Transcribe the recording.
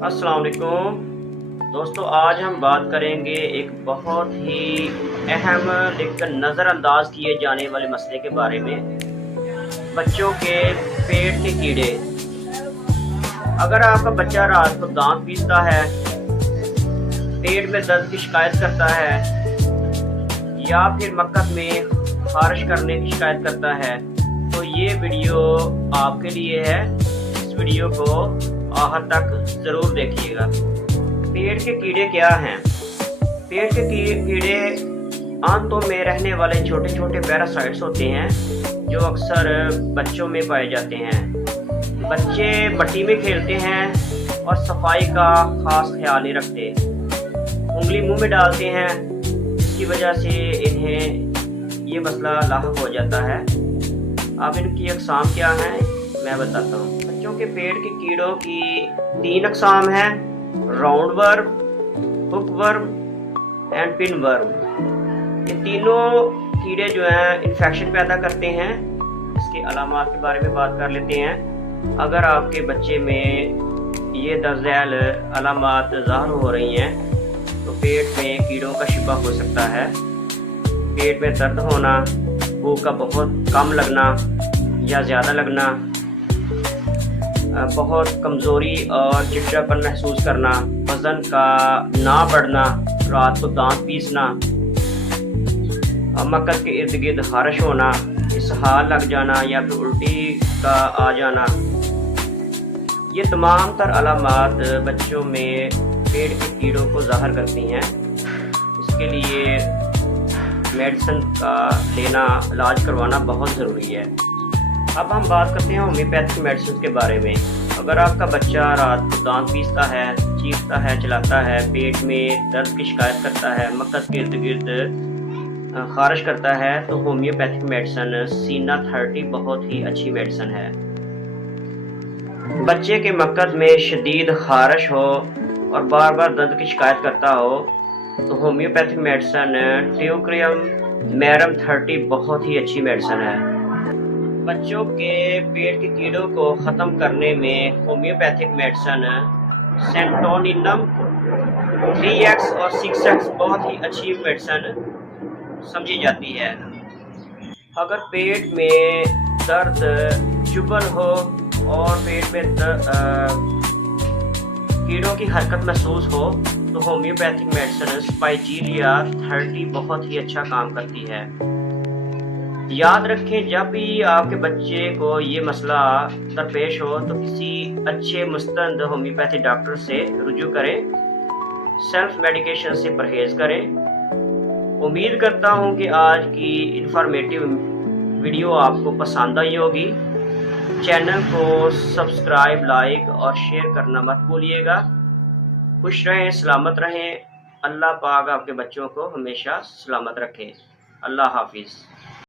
अस्सलाम वालेकुम दोस्तों, आज हम बात करेंगे एक बहुत ही अहम लेकिन नज़रअंदाज किए जाने वाले मसले के बारे में। बच्चों के पेट के कीड़े। अगर आपका बच्चा रात को दांत पीसता है, पेट में दर्द की शिकायत करता है या फिर मक्कत में खारिश करने की शिकायत करता है, तो ये वीडियो आपके लिए है। इस वीडियो को आखिर तक ज़रूर देखिएगा। पेट के कीड़े क्या हैं? पेट के कीड़े आंतों में रहने वाले छोटे छोटे पैरासाइट्स होते हैं जो अक्सर बच्चों में पाए जाते हैं। बच्चे मट्टी में खेलते हैं और सफाई का खास ख्याल नहीं रखते। उंगली मुंह में डालते हैं, इसकी वजह से इन्हें ये मसला लाहक हो जाता है। अब इनकी अक़साम क्या हैं मैं बताता हूँ। बच्चों के पेट के कीड़ों की 3 अक़साम हैं: round worm, hook worm and pin worm. ये तीनों कीड़े जो हैं इन्फेक्शन पैदा करते हैं। इसके अलामात के बारे में बात कर लेते हैं। अगर आपके बच्चे में ये दर्ज झैल अलामात ज़ाहिर हो रही हैं तो पेट में कीड़ों का शिफा हो सकता है। पेट में दर्द होना, भूख का बहुत कम लगना या ज़्यादा लगना, बहुत कमज़ोरी और चिड़चिड़ापन महसूस करना, वज़न का ना बढ़ना, रात को दांत पीसना, मक्कत के इर्द गिर्द खारिश होना, इसहाल लग जाना या फिर उल्टी का आ जाना, ये तमाम तर अलामात बच्चों में पेट के कीड़ों को ज़ाहिर करती हैं। इसके लिए मेडिसिन का लेना, इलाज करवाना बहुत ज़रूरी है। अब हम बात करते हैं होम्योपैथिक मेडिसिन के बारे में। अगर आपका बच्चा रात को दांत पीसता है, चीखता है, चलाता है, पेट में दर्द की शिकायत करता है, मक्कत के इर्द गिर्द खारिश करता है, तो होम्योपैथिक मेडिसिन सीना 30 बहुत ही अच्छी मेडिसिन है। बच्चे के मक्कत में शदीद खारिश हो और बार बार दर्द की शिकायत करता हो तो होम्योपैथिक मेडिसिन ट्यूक्रियम मैरम 30 बहुत ही अच्छी मेडिसिन है। बच्चों के पेट के कीड़ों को ख़त्म करने में होम्योपैथिक मेडिसिन सेंटोनिनम 3x और 6x बहुत ही अच्छी मेडिसिन समझी जाती है। अगर पेट में दर्द, चुभन हो और पेट में कीड़ों की हरकत महसूस हो तो होम्योपैथिक मेडिसिन स्पाइजीलिया 30 बहुत ही अच्छा काम करती है। याद रखें, जब भी आपके बच्चे को ये मसला दरपेश हो तो किसी अच्छे मुस्तंद होम्योपैथी डॉक्टर से रुजू करें। सेल्फ मेडिकेशन से परहेज़ करें। उम्मीद करता हूँ कि आज की इंफॉर्मेटिव वीडियो आपको पसंद आई होगी। चैनल को सब्सक्राइब, लाइक और शेयर करना मत भूलिएगा। खुश रहें, सलामत रहें। अल्लाह पाक आपके बच्चों को हमेशा सलामत रखे। अल्लाह हाफिज़।